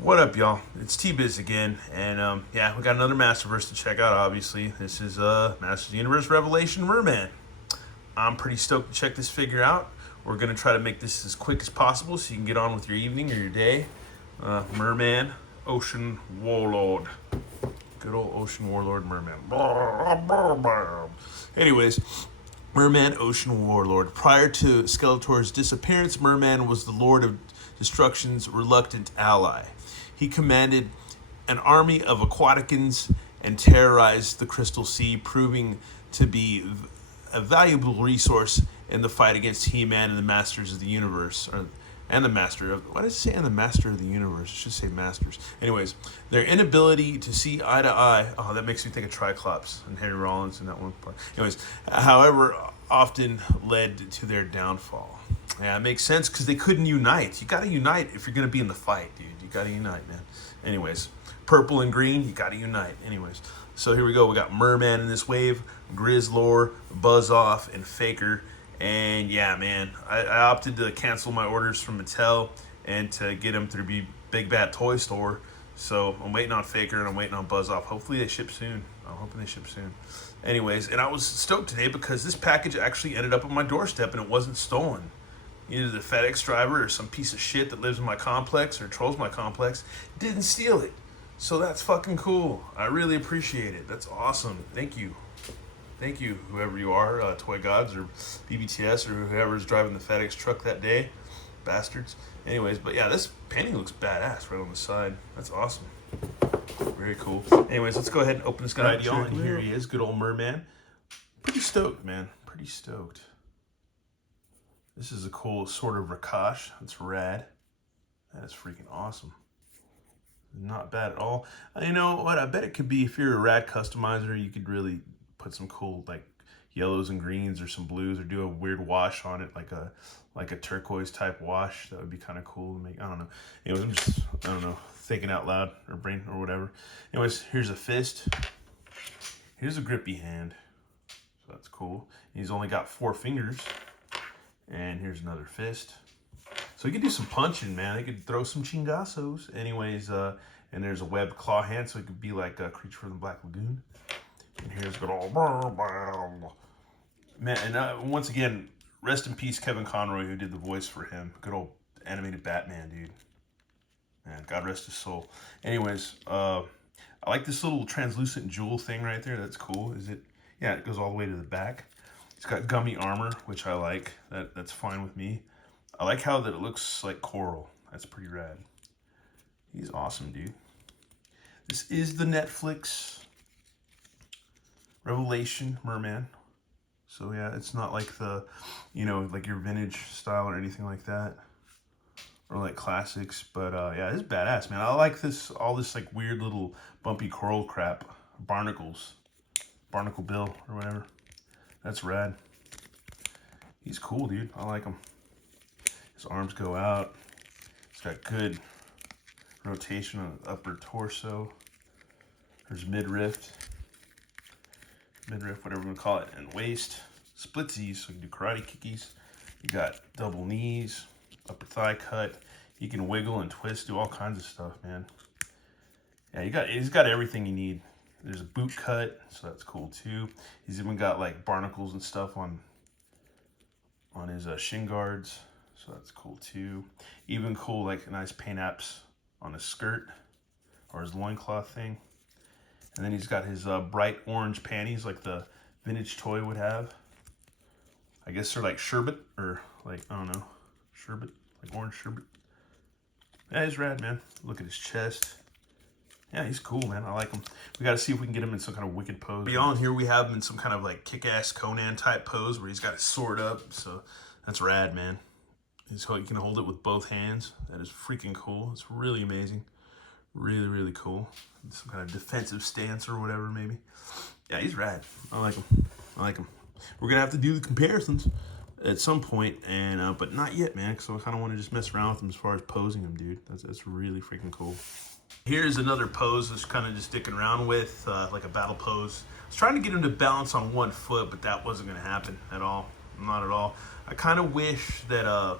What up, y'all? It's T-Biz again, and yeah, we got another Masterverse to check out. Obviously, this is Masters of the Universe Revelation Mer-Man. I'm pretty stoked to check this figure out. We're gonna try to make this as quick as possible so you can get on with your evening or your day. Mer-Man, Ocean Warlord, good old Ocean Warlord Mer-Man. Anyways, Mer-Man, Ocean Warlord. Prior to Skeletor's disappearance, Mer-Man was the Lord of Destruction's reluctant ally. He commanded an army of Aquaticans and terrorized the Crystal Sea, proving to be a valuable resource in the fight against He-Man and the Masters of the Universe. And the Master of... Why did it say and the Master of the Universe? It should say Masters. Anyways, their inability to see eye to eye... Oh, that makes me think of Triclops and Henry Rollins in that one part. Anyways, however, often led to their downfall. Yeah, it makes sense because they couldn't unite. You got to unite if you're going to be in the fight, dude. You got to unite, man. Anyways, purple and green, you got to unite. Anyways, so here we go. We got Mer-Man in this wave, Grizzlor, Buzz-Off, and Faker. And yeah, man, I opted to cancel my orders from Mattel and to get them through Big Bad Toy Store. So I'm waiting on Faker and I'm waiting on Buzz-Off. Hopefully they ship soon. I'm hoping they ship soon. Anyways, and I was stoked today because this package actually ended up on my doorstep and it wasn't stolen. Either the FedEx driver or some piece of shit that lives in my complex or trolls my complex didn't steal it. So that's fucking cool. I really appreciate it. That's awesome. Thank you. Thank you, whoever you are, Toy Gods or BBTS or whoever's driving the FedEx truck that day. Bastards. Anyways, but yeah, this painting looks badass right on the side. That's awesome. Very cool. Anyways, let's go ahead and open this guy up, y'all. And here he is, good old Mer-Man. Pretty stoked, man. Pretty stoked. This is a cool sort of Rakash. It's rad. That is freaking awesome. Not bad at all. You know what? I bet it could be, if you're a rad customizer, you could really put some cool like yellows and greens or some blues or do a weird wash on it, like a turquoise type wash. That would be kind of cool to make. I don't know. Anyways, I'm just, I don't know, thinking out loud or brain or whatever. Anyways, here's a fist. Here's a grippy hand. So that's cool. He's only got 4 fingers. And here's another fist. So he could do some punching, man. He could throw some chingazos. Anyways, and there's a webbed claw hand, so it could be like a creature from the Black Lagoon. And here's good old... Man, and once again, rest in peace, Kevin Conroy, who did the voice for him. Good old animated Batman, dude. Man, God rest his soul. Anyways, I like this little translucent jewel thing right there. That's cool. Is it? Yeah, it goes all the way to the back. It's got gummy armor, which I like. That's fine with me. I like how that it looks like coral. That's pretty rad. He's awesome, dude. This is the Netflix Revelation Mer-Man. So yeah, it's not like the, you know, like your vintage style or anything like that. Or like classics. But yeah, it's badass, man. I like this, all this like weird little bumpy coral crap. Barnacles. Barnacle Bill or whatever. That's rad. He's cool, dude. I like him. His arms go out. He's got good rotation on the upper torso. There's midriff. Midriff, whatever we call it. And waist. Splitsies, so you can do karate kickies. You got double knees. Upper thigh cut. You can wiggle and twist, do all kinds of stuff, man. Yeah, he's got everything you need. There's a boot cut, so that's cool too. He's even got like barnacles and stuff on his shin guards, so that's cool too. Even cool, like nice paint apps on his skirt or his loincloth thing. And then he's got his bright orange panties like the vintage toy would have. I guess they're like sherbet or like, I don't know, sherbet, like orange sherbet. Yeah, he's rad, man. Look at his chest. Yeah, he's cool, man. I like him. We got to see if we can get him in some kind of wicked pose. Beyond here, we have him in some kind of like kick-ass Conan type pose where he's got his sword up. So that's rad, man. You can hold it with both hands. That is freaking cool. It's really amazing. Really, really cool. Some kind of defensive stance or whatever, maybe. Yeah, he's rad. I like him. I like him. We're going to have to do the comparisons at some point, and but not yet, man, because I kind of want to just mess around with him as far as posing him, dude. That's really freaking cool. Here's another pose that's kind of just sticking around with, like a battle pose. I was trying to get him to balance on one foot, but that wasn't going to happen at all. Not at all. I kind of wish that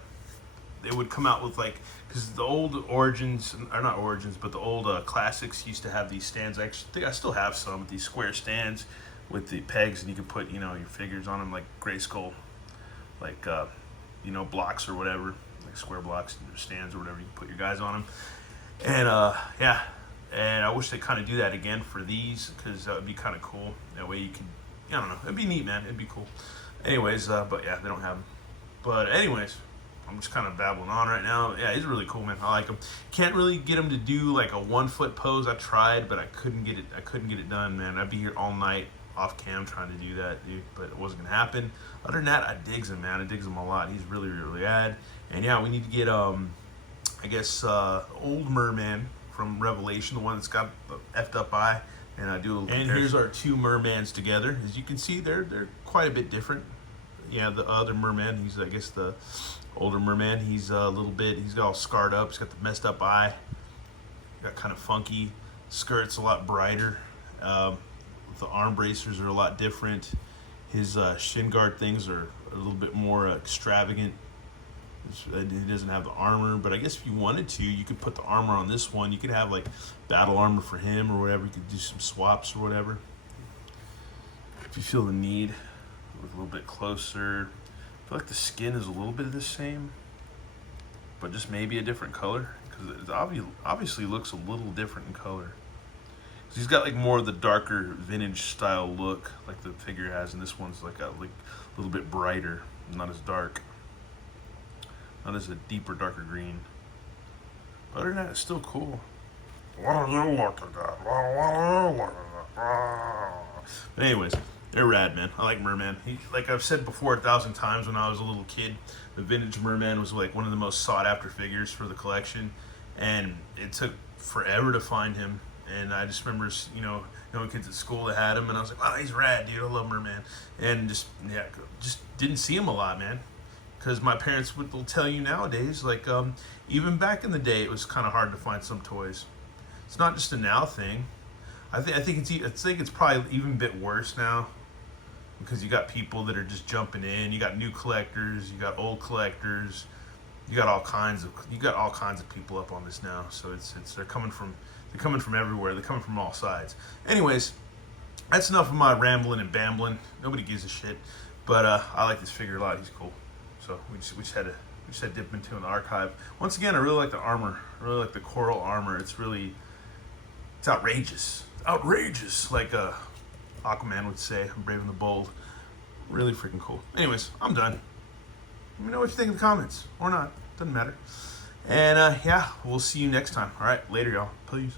they would come out with like, because the old Origins, or not Origins, but the old classics used to have these stands. I actually think I still have some, these square stands with the pegs, and you can put, you know, your figures on them, like Grayskull, like you know, blocks or whatever, like square blocks, stands or whatever. You can put your guys on them, and yeah. And I wish they kind of do that again for these, because that would be kind of cool. That way you could, I don't know, it'd be neat, man. It'd be cool. Anyways, but yeah, they don't have them. But anyways, I'm just kind of babbling on right now. Yeah, he's really cool, man. I like him. Can't really get him to do like a 1 foot pose. I tried, but I couldn't get it done, man. I'd be here all night off cam trying to do that, dude. But it wasn't gonna happen. Other than that, I digs him, man. I digs him a lot. He's really, really rad. And yeah, we need to get I guess old Mer-Man from Revelation, the one that's got the effed up eye, and I do a little comparison. And here's our two Mer-Mans together. As you can see, they're quite a bit different. Yeah, the other Mer-Man, he's, I guess, the older Mer-Man. He's a little bit, he's got all scarred up. He's got the messed up eye. Got kind of funky. Skirt's a lot brighter. The arm bracers are a lot different. His shin guard things are a little bit more extravagant. He doesn't have the armor, but I guess if you wanted to, you could put the armor on this one. You could have like battle armor for him or whatever. You could do some swaps or whatever. If you feel the need, look a little bit closer. I feel like the skin is a little bit the same, but just maybe a different color, because it obviously looks a little different in color. He's got like more of the darker vintage style look like the figure has, and this one's like a little bit brighter, not as dark. Not as a deeper, darker green. But other than that, it's still cool. What do you look at that? What do you look at that? But anyways, they're rad, man. I like Mer-Man. Like I've said before 1,000 times, when I was a little kid, the vintage Mer-Man was like one of the most sought after figures for the collection, and it took forever to find him. And I just remember, you know, knowing kids at school that had him, and I was like, wow, he's rad, dude. I love Mer-Man. And just didn't see him a lot, man. Because my parents will tell you nowadays, like even back in the day, it was kind of hard to find some toys. It's not just a now thing. I think it's probably even a bit worse now, because you got people that are just jumping in. You got new collectors, you got old collectors, you got all kinds of people up on this now. So they're coming from everywhere. They're coming from all sides. Anyways, that's enough of my rambling and bambling. Nobody gives a shit. But I like this figure a lot. He's cool. So we just had to dip into an archive. Once again, I really like the armor. I really like the coral armor. It's outrageous. Outrageous, like Aquaman would say. I'm Brave and the Bold. Really freaking cool. Anyways, I'm done. Let me know what you think in the comments, or not. Doesn't matter. And yeah, we'll see you next time. All right, later, y'all. Please.